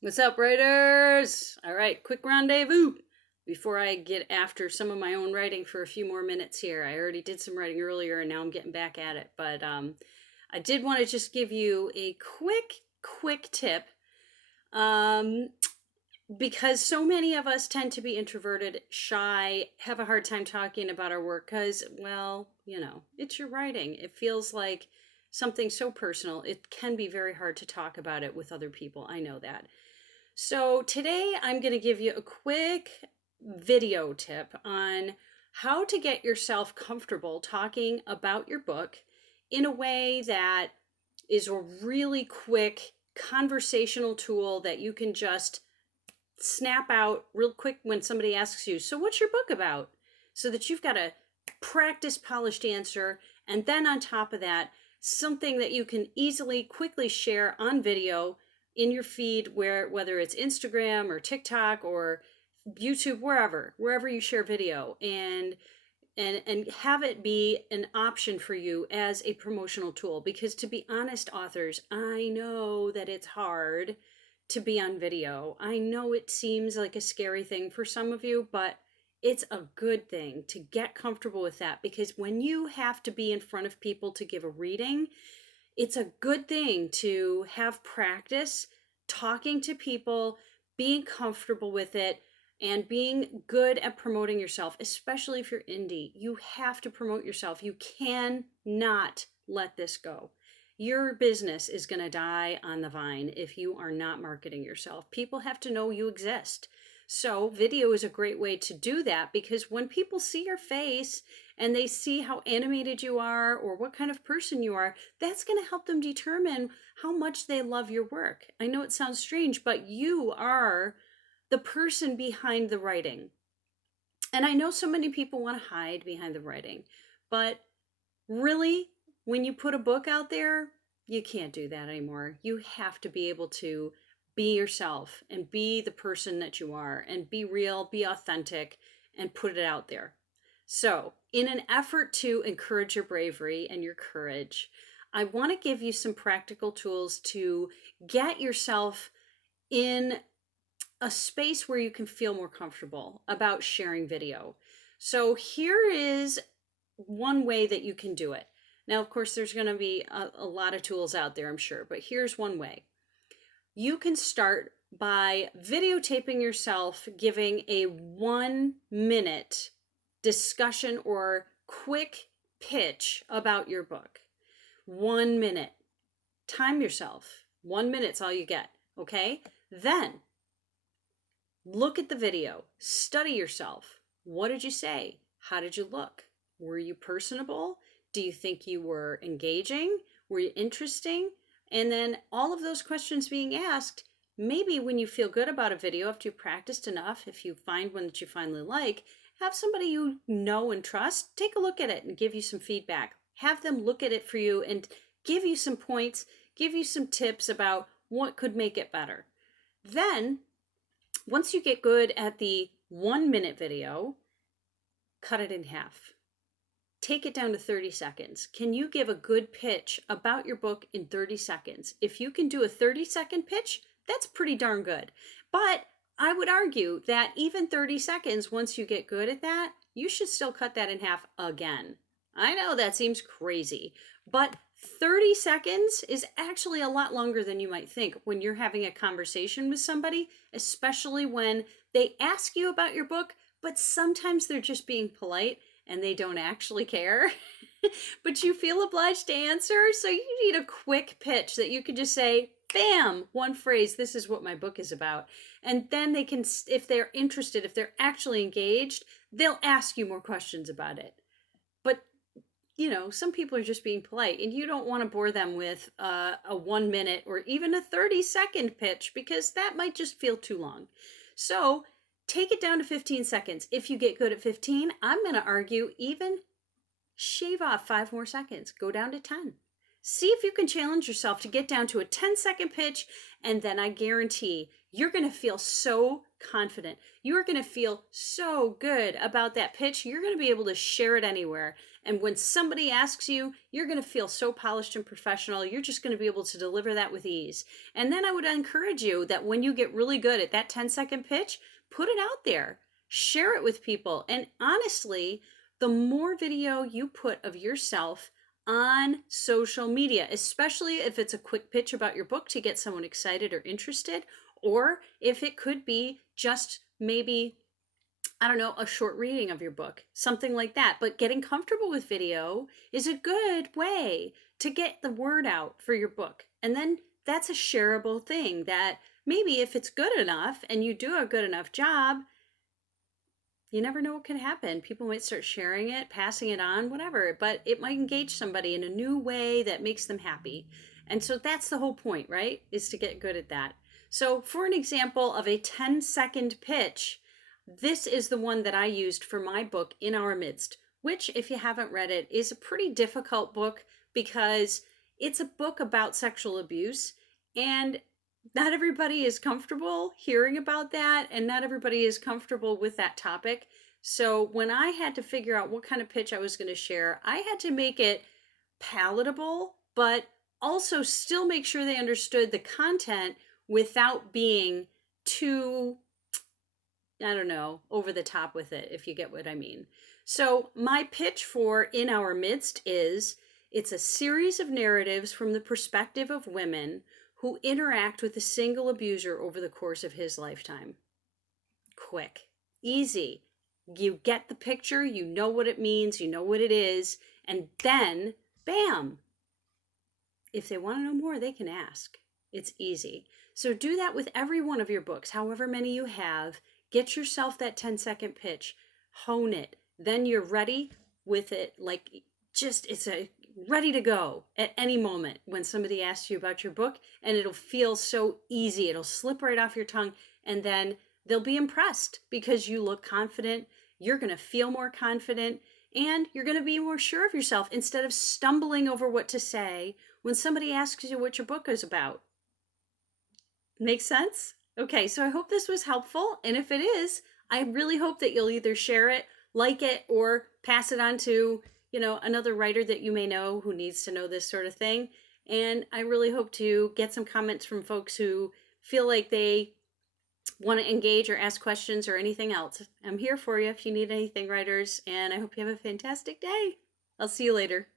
What's up, writers? All right, quick rendezvous before I get after some of my own writing for a few more minutes here. I already did some writing earlier and now I'm getting back at it. But I did want to just give you a quick tip. Um, because so many of us tend to be introverted, shy, have a hard time talking about our work because, well, it's your writing. It feels like something so personal. It can be very hard to talk about it with other people. I know that. So today I'm going to give you a quick video tip on how to get yourself comfortable talking about your book in a way that is a really quick conversational tool that you can just snap out real quick when somebody asks you, "So what's your book about?" So that you've got a practice polished answer, and then on top of that, something that you can easily quickly share on video in your feed, whether it's Instagram or TikTok or YouTube, wherever you share video, and have it be an option for you as a promotional tool. Because to be honest, authors, I know that it's hard to be on video. I know it seems like a scary thing for some of you, but it's a good thing to get comfortable with that, because when you have to be in front of people to give a reading, it's a good thing to have practice talking to people, being comfortable with it, and being good at promoting yourself, especially if you're indie. You have to promote yourself. You cannot let this go. Your business is going to die on the vine if you are not marketing yourself. People have to know you exist. So, video is a great way to do that, because when people see your face and they see how animated you are or what kind of person you are, that's going to help them determine how much they love your work. I know it sounds strange, but you are the person behind the writing. And I know so many people want to hide behind the writing, but really, when you put a book out there, you can't do that anymore. You have to be able to be yourself and be the person that you are and be real, be authentic, and put it out there. So, in an effort to encourage your bravery and your courage, I want to give you some practical tools to get yourself in a space where you can feel more comfortable about sharing video. So, here is one way that you can do it. Now, of course, there's going to be a lot of tools out there, I'm sure, but here's one way. You can start by videotaping yourself giving a 1 minute discussion or quick pitch about your book. 1 minute. Time yourself. 1 minute's all you get. Okay? Then look at the video. Study yourself. What did you say? How did you look? Were you personable? Do you think you were engaging? Were you interesting? And then all of those questions being asked, maybe when you feel good about a video, after you practiced enough, if you find one that you finally like, have somebody you know and trust take a look at it and give you some feedback. Have them look at it for you and give you some points, give you some tips about what could make it better. Then, once you get good at the 1 minute video, cut it in half. Take it down to 30 seconds. Can you give a good pitch about your book in 30 seconds? If you can do a 30-second pitch, that's pretty darn good. But I would argue that even 30 seconds, once you get good at that, you should still cut that in half again. I know that seems crazy, but 30 seconds is actually a lot longer than you might think when you're having a conversation with somebody, especially when they ask you about your book, but sometimes they're just being polite and they don't actually care, but you feel obliged to answer. So you need a quick pitch that you can just say, bam, one phrase, this is what my book is about. And then they can, if they're interested, if they're actually engaged, they'll ask you more questions about it. But some people are just being polite, and you don't want to bore them with a 1 minute or even a 30-second pitch, because that might just feel too long. So take it down to 15 seconds. If you get good at 15, I'm going to argue even shave off 5 more seconds. Go down to 10. See if you can challenge yourself to get down to a 10-second pitch, and then I guarantee you're going to feel so confident. You're going to feel so good about that pitch. You're going to be able to share it anywhere. And when somebody asks you, you're going to feel so polished and professional. You're just going to be able to deliver that with ease. And then I would encourage you that when you get really good at that 10-second pitch, put it out there, share it with people. And honestly, the more video you put of yourself on social media, especially if it's a quick pitch about your book to get someone excited or interested, or if it could be just maybe, I don't know, a short reading of your book, something like that. But getting comfortable with video is a good way to get the word out for your book. And then that's a shareable thing that maybe if it's good enough and you do a good enough job, you never know what could happen. People might start sharing it, passing it on, whatever, but it might engage somebody in a new way that makes them happy. And so that's the whole point, right? Is to get good at that. So for an example of a 10-second pitch, this is the one that I used for my book, In Our Midst, which, if you haven't read it, is a pretty difficult book because it's a book about sexual abuse, and not everybody is comfortable hearing about that, and not everybody is comfortable with that topic. So when I had to figure out what kind of pitch I was going to share, I had to make it palatable, but also still make sure they understood the content without being too, I don't know, over the top with it, if you get what I mean. So my pitch for In Our Midst is, it's a series of narratives from the perspective of women who interact with a single abuser over the course of his lifetime. Quick, easy. You get the picture, you know what it means, you know what it is, and then, bam. If they want to know more, they can ask. It's easy. So do that with every one of your books, however many you have. Get yourself that 10-second pitch, hone it. Then you're ready with it, like just ready to go at any moment when somebody asks you about your book, and it'll feel so easy. It'll slip right off your tongue, and then they'll be impressed because you look confident. You're going to feel more confident, and you're going to be more sure of yourself instead of stumbling over what to say when somebody asks you what your book is about. Make sense? Okay, so I hope this was helpful. And if it is, I really hope that you'll either share it, like it, or pass it on to, another writer that you may know who needs to know this sort of thing. And I really hope to get some comments from folks who feel like they want to engage or ask questions or anything else. I'm here for you if you need anything, writers, and I hope you have a fantastic day. I'll see you later.